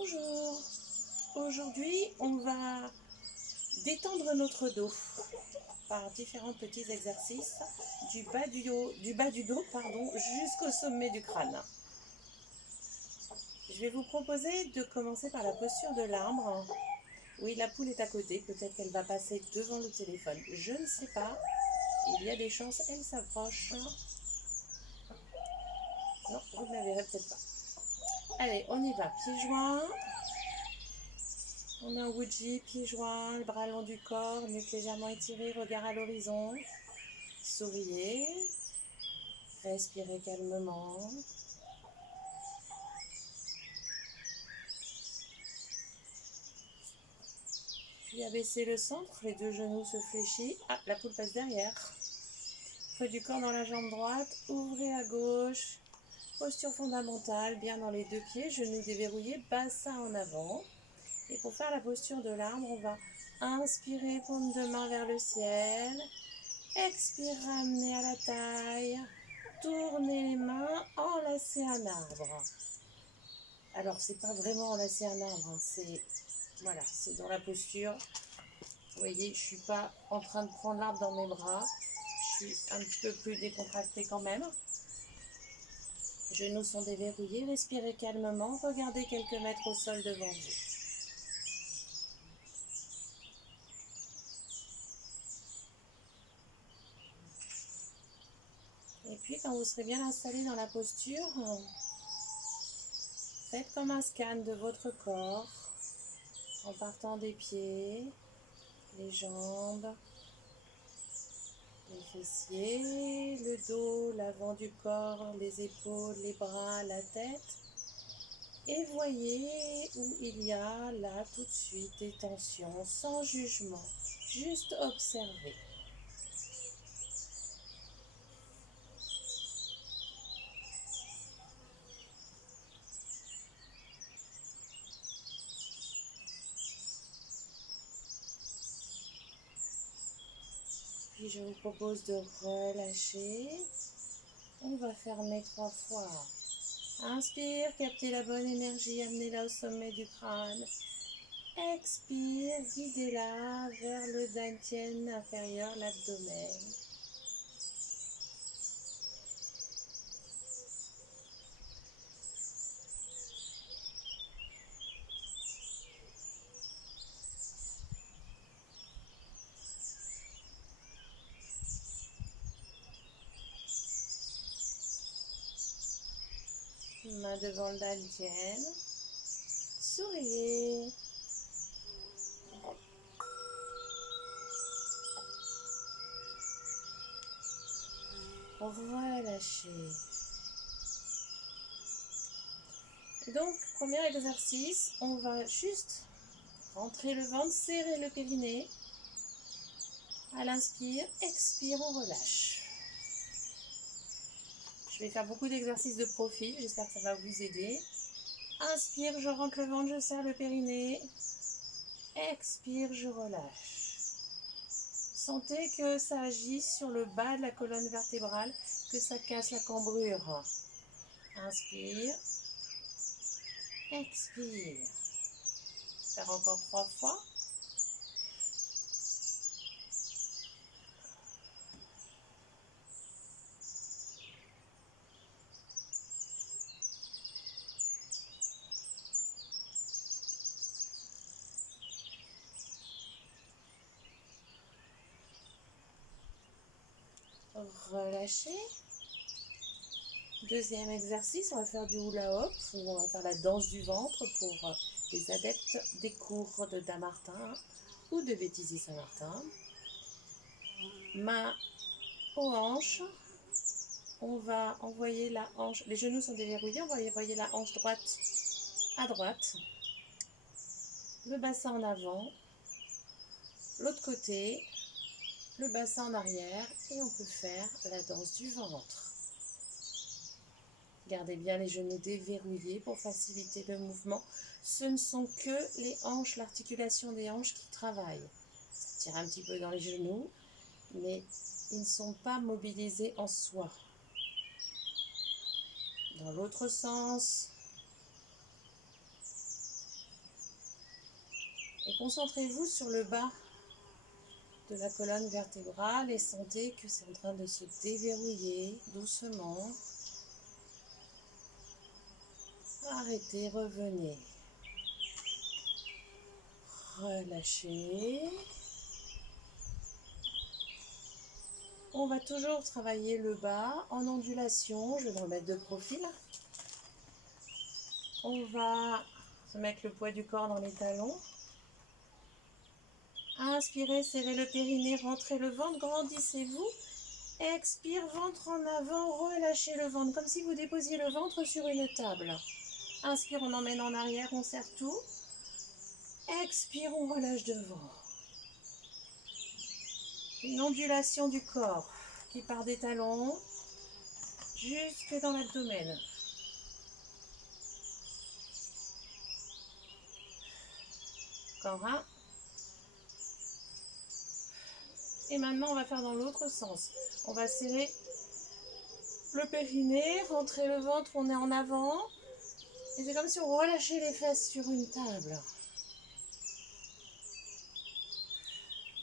Bonjour, aujourd'hui on va détendre notre dos par différents petits exercices du bas du dos jusqu'au sommet du crâne. Je vais vous proposer de commencer par la posture de l'arbre. Oui, la poule est à côté, peut-être qu'elle va passer devant le téléphone, je ne sais pas, il y a des chances, elle s'approche. Non, vous ne la verrez peut-être pas. Allez, on y va, pieds joints. On est en Wuji, pieds joints, le bras long du corps, nuque légèrement étirée, regard à l'horizon. Souriez, respirez calmement. Puis abaissez le centre, les deux genoux se fléchissent. Ah, la poule passe derrière. Creux du corps dans la jambe droite, ouvrez à gauche. Posture fondamentale, bien dans les deux pieds, genoux déverrouillés, bassin en avant. Et pour faire la posture de l'arbre, on va inspirer, paume de main vers le ciel. Expire, ramener à la taille. Tournez les mains, enlacez un arbre. Alors, c'est pas vraiment enlacer un arbre, hein, c'est dans la posture. Vous voyez, je suis pas en train de prendre l'arbre dans mes bras. Je suis un petit peu plus décontractée quand même. Genoux sont déverrouillés, respirez calmement, regardez quelques mètres au sol devant vous. Et puis, quand vous serez bien installé dans la posture, faites comme un scan de votre corps, en partant des pieds, les jambes, les fessiers, le dos, l'avant du corps, les épaules, les bras, la tête. Et voyez où il y a là tout de suite des tensions, sans jugement, juste observer. Puis je vous propose de relâcher. On va fermer 3 fois. Inspire, captez la bonne énergie, amenez-la au sommet du crâne. Expire, guidez-la vers le dantian inférieur, l'abdomen. Main devant le dantian. Souriez. Relâchez. Donc, premier exercice, on va juste rentrer le ventre, serrer le périnée. À l'inspire, expire, on relâche. Je vais faire beaucoup d'exercices de profil, j'espère que ça va vous aider. Inspire, je rentre le ventre, je serre le périnée. Expire, je relâche. Sentez que ça agit sur le bas de la colonne vertébrale, que ça casse la cambrure. Inspire. Expire. Faire encore 3 fois. Relâchez. Deuxième exercice, on va faire du hula hoop, ou on va faire la danse du ventre pour les adeptes des cours de Damartin ou de Béthisy Saint-Martin. Main aux hanches. On va envoyer la hanche, les genoux sont déverrouillés, on va envoyer la hanche droite à droite. Le bassin en avant, l'autre côté, le bassin en arrière et on peut faire la danse du ventre. Gardez bien les genoux déverrouillés pour faciliter le mouvement. Ce ne sont que les hanches, l'articulation des hanches qui travaillent. Ça tire un petit peu dans les genoux, mais ils ne sont pas mobilisés en soi. Dans l'autre sens. Concentrez-vous sur le bas de la colonne vertébrale et sentez que c'est en train de se déverrouiller doucement. Arrêtez, revenez. Relâchez. On va toujours travailler le bas en ondulation. Je vais me remettre de profil. On va se mettre le poids du corps dans les talons. Inspirez, serrez le périnée, rentrez le ventre, grandissez-vous. Expire, ventre en avant, relâchez le ventre, comme si vous déposiez le ventre sur une table. Inspire, on emmène en arrière, on serre tout. Expire, on relâche devant. Une ondulation du corps qui part des talons jusque dans l'abdomen. Encore un. Et maintenant, on va faire dans l'autre sens. On va serrer le périnée, rentrer le ventre, on est en avant. Et c'est comme si on relâchait les fesses sur une table.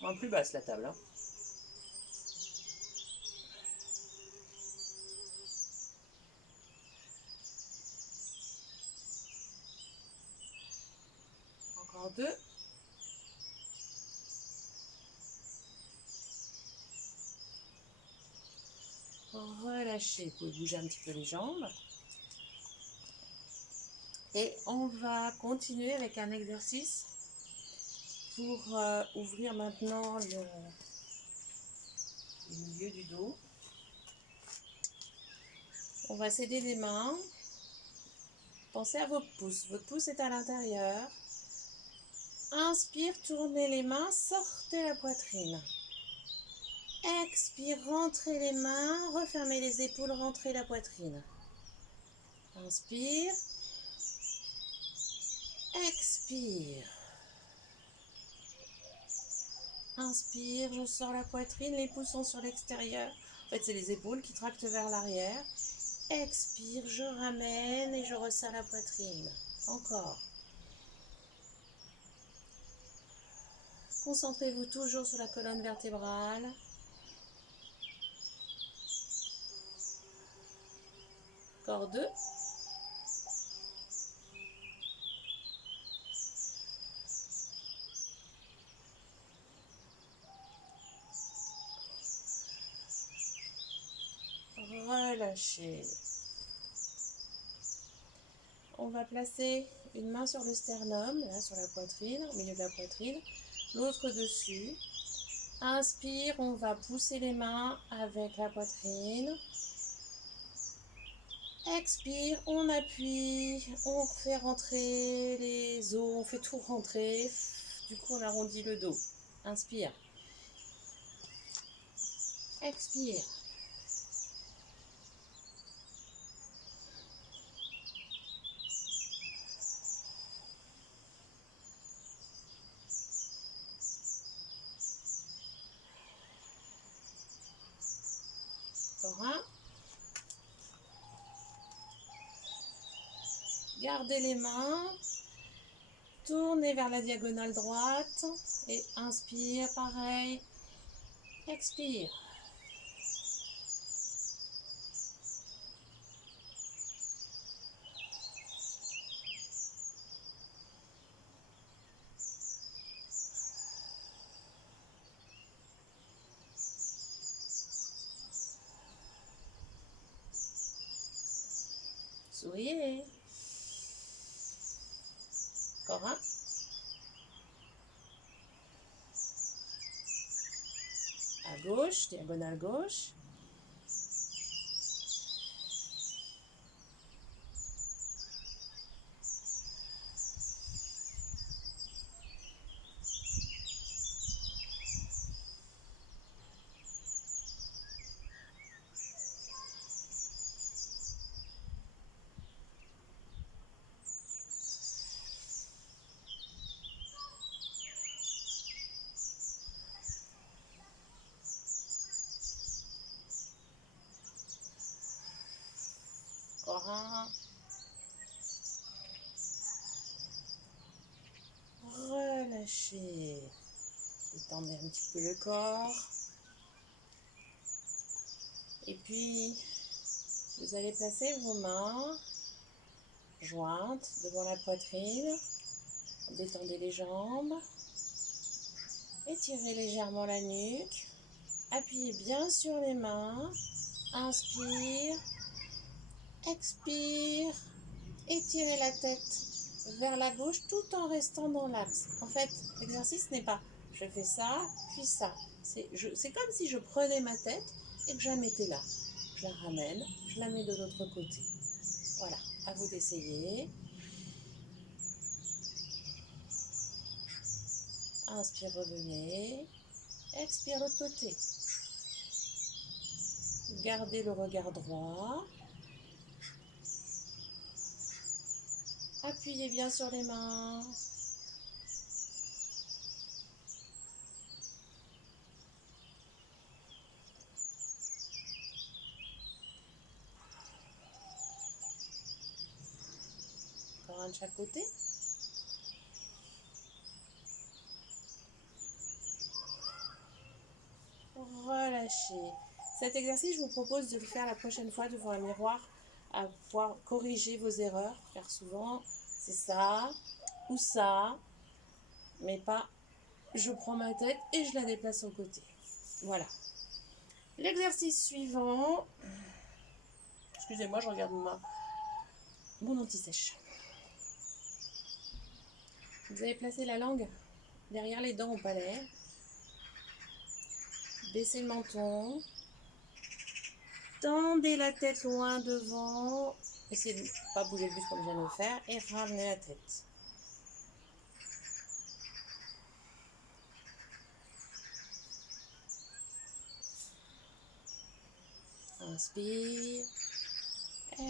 En plus basse la table. Encore deux. Relâchez, vous pouvez bouger un petit peu les jambes. Et on va continuer avec un exercice pour ouvrir maintenant le milieu du dos. On va s'aider les mains. Pensez à vos pouces. Votre pouce est à l'intérieur. Inspire, tournez les mains, sortez la poitrine. Expire, rentrez les mains, refermez les épaules, rentrez la poitrine. Inspire. Expire. Inspire, je sors la poitrine, les pouces sont sur l'extérieur. En fait, c'est les épaules qui tractent vers l'arrière. Expire, je ramène et je resserre la poitrine. Encore. Concentrez-vous toujours sur la colonne vertébrale. Encore deux. Relâchez. On va placer une main sur le sternum, là sur la poitrine, au milieu de la poitrine, l'autre dessus. Inspire, on va pousser les mains avec la poitrine. Expire, on appuie, on fait rentrer les os, on fait tout rentrer. Du coup, on arrondit le dos. Inspire. Expire. Encore un. Gardez les mains. Tournez vers la diagonale droite. Et inspire, pareil. Expire. Souriez. Encore un. À gauche, diagonale gauche. Encore un. relâchez. Détendez un petit peu le corps. Et puis, vous allez placer vos mains jointes devant la poitrine. Détendez les jambes. Étirez légèrement la nuque. Appuyez bien sur les mains. Inspire. Expire. Étirez la tête vers la gauche tout en restant dans l'axe. En fait, l'exercice n'est pas je fais ça, puis ça. C'est comme si je prenais ma tête et que je la mettais là. Je la ramène, je la mets de l'autre côté. Voilà, à vous d'essayer. Inspire, revenez. Expire, l'autre côté. Gardez le regard droit. Appuyez bien sur les mains. Encore un de chaque côté. Relâchez. Cet exercice, je vous propose de le faire la prochaine fois devant un miroir, à pouvoir corriger vos erreurs, car souvent c'est ça ou ça, mais pas je prends ma tête et je la déplace sur le côté. Voilà. L'exercice suivant. Excusez-moi, je regarde mon anti-sèche. Vous allez placer la langue derrière les dents au palais. Baissez le menton. Tendez la tête loin devant. Essayez de ne pas bouger le buste comme je viens de le faire. Et ramenez la tête. Inspire.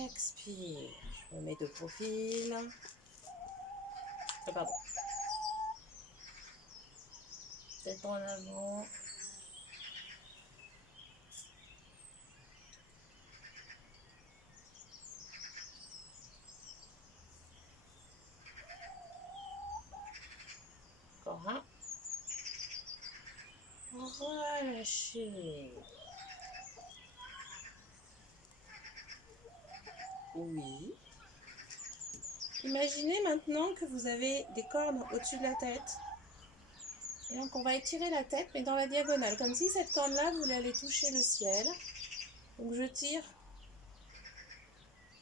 Expire. Je me mets de profil. Pardon. Tête en avant. Encore un. Relâchez. Oui. Imaginez maintenant que vous avez des cornes au-dessus de la tête. Et donc on va étirer la tête, mais dans la diagonale, comme si cette corne-là voulait aller toucher le ciel. Donc je tire.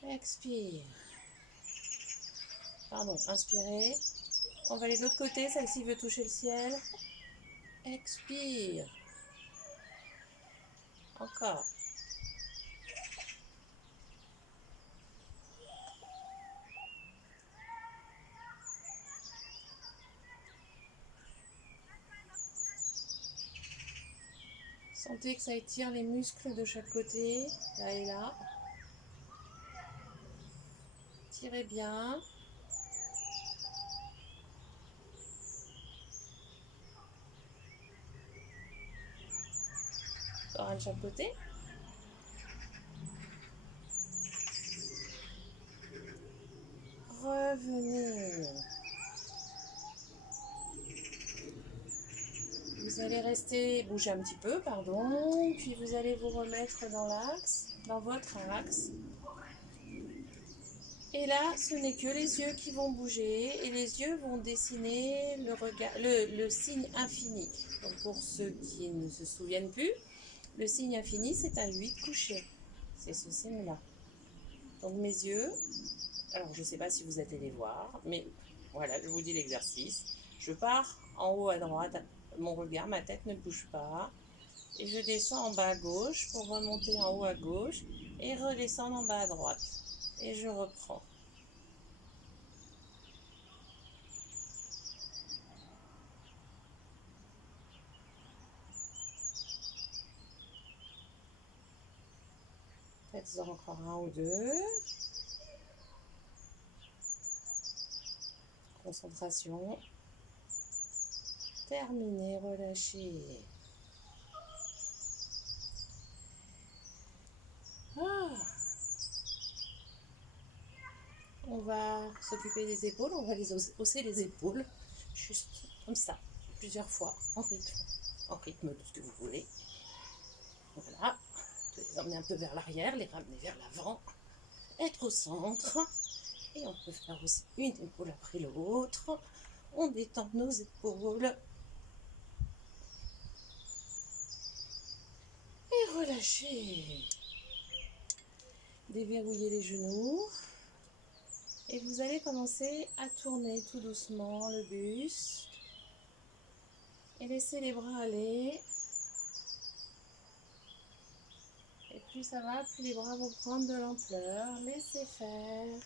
Expire. Pardon, inspirez. On va aller de l'autre côté, celle-ci veut toucher le ciel. Expire. Encore. Sentez que ça étire les muscles de chaque côté, là et là. Tirez bien. Encore un de chaque côté. Revenez. Vous allez rester, bouger un petit peu, pardon, puis vous allez vous remettre dans l'axe, dans votre axe. Et là, ce n'est que les yeux qui vont bouger et les yeux vont dessiner le signe infini. Donc pour ceux qui ne se souviennent plus, le signe infini, c'est un 8 couché. C'est ce signe-là. Donc mes yeux, alors je ne sais pas si vous êtes allé voir, mais voilà, je vous dis l'exercice. Je pars en haut à droite, mon regard, ma tête ne bouge pas. Et je descends en bas à gauche pour remonter en haut à gauche et redescendre en bas à droite. Et je reprends. Faites-en encore un ou deux. Concentration. Terminé, relâchez. On va s'occuper des épaules, on va les hausser les épaules. Juste comme ça, plusieurs fois, en rythme de ce que vous voulez. Voilà, vous pouvez les emmener un peu vers l'arrière, les ramener vers l'avant, être au centre. Et on peut faire aussi une épaule après l'autre. On détend nos épaules. Et relâchez. Déverrouillez les genoux. Et vous allez commencer à tourner tout doucement le buste. Et laissez les bras aller. Et plus ça va, plus les bras vont prendre de l'ampleur. Laissez faire.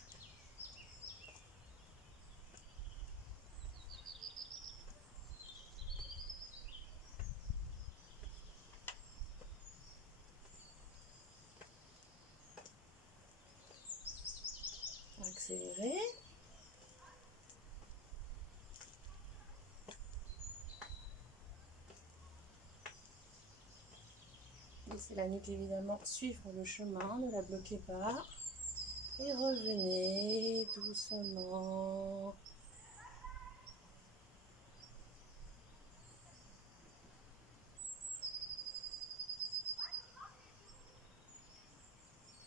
Accélérez. Laissez la nuque évidemment suivre le chemin, ne la bloquez pas. Et revenez doucement.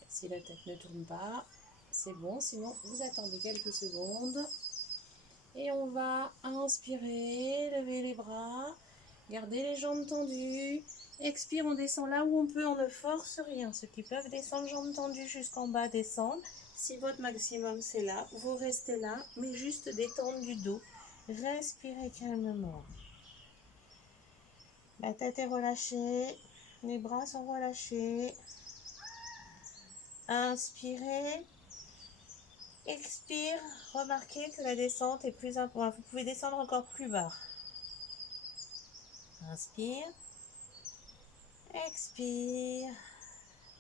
Si la tête ne tourne pas, c'est bon, sinon vous attendez quelques secondes. Et on va inspirer, lever les bras, garder les jambes tendues. Expire, on descend là où on peut, on ne force rien. Ceux qui peuvent descendre jambes tendues jusqu'en bas, descendent. Si votre maximum c'est là, vous restez là, mais juste détendre du dos. Respirez calmement. La tête est relâchée, les bras sont relâchés. Inspirez. Expire. Remarquez que la descente est plus importante. Vous pouvez descendre encore plus bas. Inspire. Expire.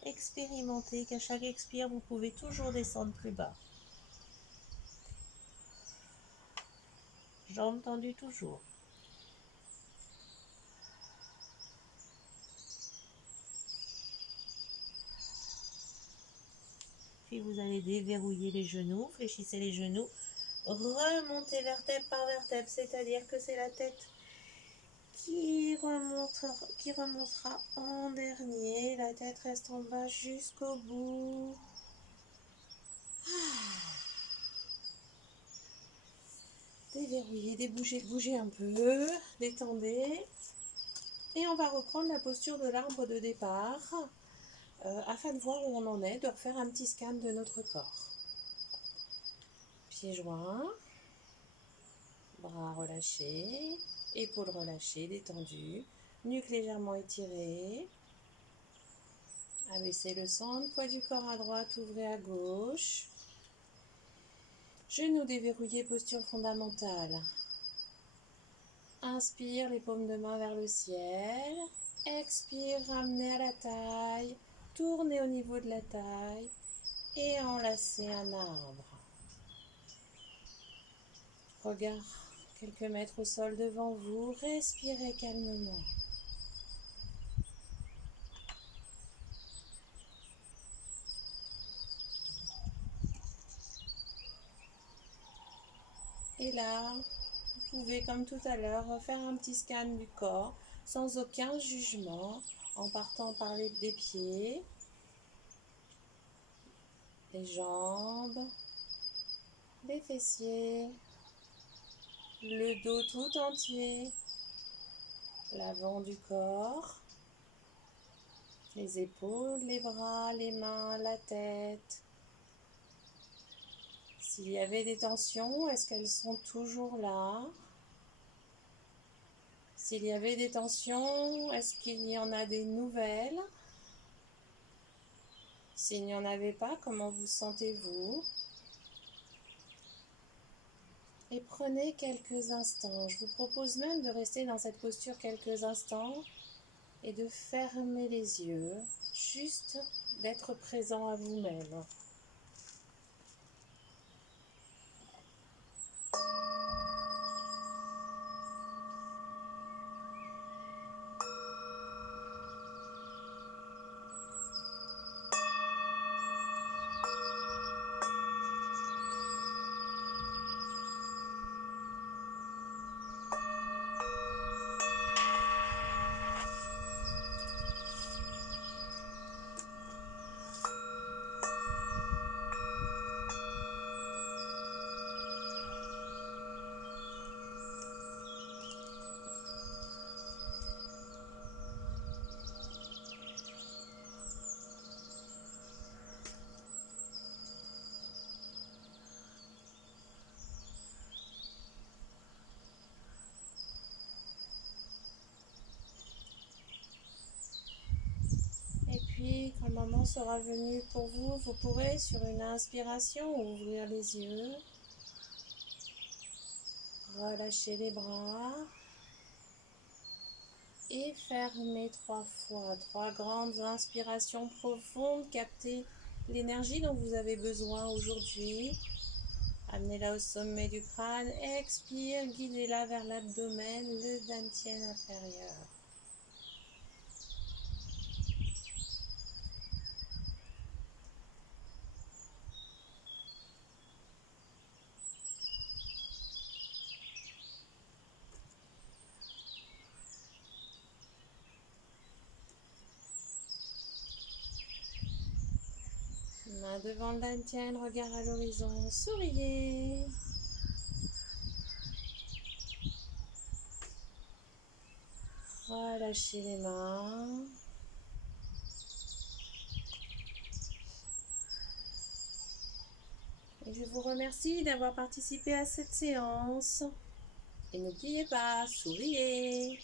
Expérimentez qu'à chaque expire, vous pouvez toujours descendre plus bas. Jambes tendues toujours. Puis vous allez déverrouiller les genoux, fléchissez les genoux, remontez vertèbre par vertèbre, c'est-à-dire que c'est la tête qui remontera en dernier. La tête reste en bas jusqu'au bout. Déverrouillez, bougez un peu, détendez. Et on va reprendre la posture de l'arbre de départ afin de voir où on en est, de refaire un petit scan de notre corps. Pieds joints, bras relâchés, épaules relâchées, détendues, nuque légèrement étirée. Abaissez le centre, poids du corps à droite, ouvrez à gauche. Genoux déverrouillés, posture fondamentale. Inspire, les paumes de main vers le ciel. Expire, ramenez à la taille. Tournez au niveau de la taille. Et enlacez un arbre. Regard quelques mètres au sol devant vous. Respirez calmement. Et là, vous pouvez, comme tout à l'heure, refaire un petit scan du corps sans aucun jugement, en partant par des pieds, les jambes, les fessiers, le dos tout entier, l'avant du corps, les épaules, les bras, les mains, la tête. S'il y avait des tensions, est-ce qu'elles sont toujours là? S'il y avait des tensions, est-ce qu'il y en a des nouvelles? S'il n'y en avait pas, comment vous sentez-vous? Et prenez quelques instants. Je vous propose même de rester dans cette posture quelques instants et de fermer les yeux, juste d'être présent à vous-même. moment sera venu pour vous, vous pourrez sur une inspiration ouvrir les yeux, relâcher les bras et fermer 3 fois. 3 grandes inspirations profondes, captez l'énergie dont vous avez besoin aujourd'hui. Amenez-la au sommet du crâne, expire, guidez-la vers l'abdomen, le dantian inférieur. Main devant le dantian, regard à l'horizon, souriez. Relâchez les mains. Et je vous remercie d'avoir participé à cette séance. Et n'oubliez pas, souriez.